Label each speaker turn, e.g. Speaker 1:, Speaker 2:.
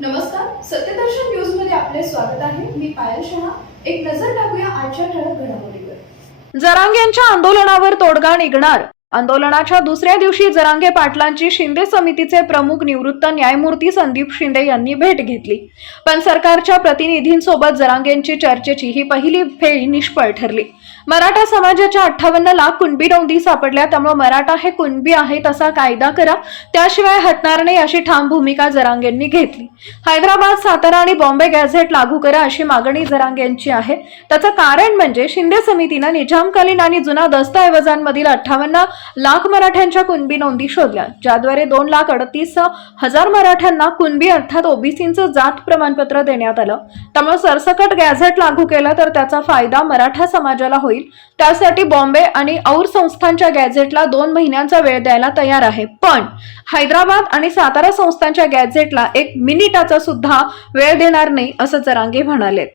Speaker 1: नमस्कार सत्यदर्शन न्यूजमध्ये आपले स्वागत आहे. मी पायल शहा. एक नजर टाकूया आजच्या ठळक घडामोडीवर.
Speaker 2: जरांगेंच्या आंदोलनावर तोडगा निघणार. आंदोलनाच्या दुसऱ्या दिवशी जरांगे पाटलांची शिंदे समितीचे प्रमुख निवृत्त न्यायमूर्ती संदीप शिंदे यांनी भेट घेतली. पण सरकारच्या प्रतिनिधींसोबत जरांगेंची चर्चेची ही पहिली फेरी निष्फळ ठरली. मराठा समाजाच्या अठ्ठावन्न लाख कुणबी नोंदी सापडल्या त्यामुळे मराठा हे कुणबी आहे तसा कायदा करा त्याशिवाय हटणार नाही अशी ठाम भूमिका जरांगेंनी घेतली. हैदराबाद सातारा आणि बॉम्बे गॅझेट लागू करा अशी मागणी जरांगेंची आहे. त्याचं कारण म्हणजे शिंदे समितीनं निजामकालीन आणि जुना दस्तऐवजांमधील अठ्ठावन्न लाख मराठ्यांच्या कुणबी नोंदी शोधल्या ज्याद्वारे दोन लाख अडतीस हजार मराठ्यांना कुणबी अर्थात ओबीसींचं जात प्रमाणपत्र देण्यात आलं. त्यामुळे सरसकट गॅझेट लागू केलं तर त्याचा फायदा मराठा समाजाला होईल. त्यासाठी बॉम्बे आणि और संस्थांच्या गॅझेटला दोन महिन्यांचा वेळ द्यायला तयार आहे. पण हैदराबाद आणि सातारा संस्थांच्या गॅझेटला एक मिनिटाचा सुद्धा वेळ देणार नाही असं जरांगे म्हणाले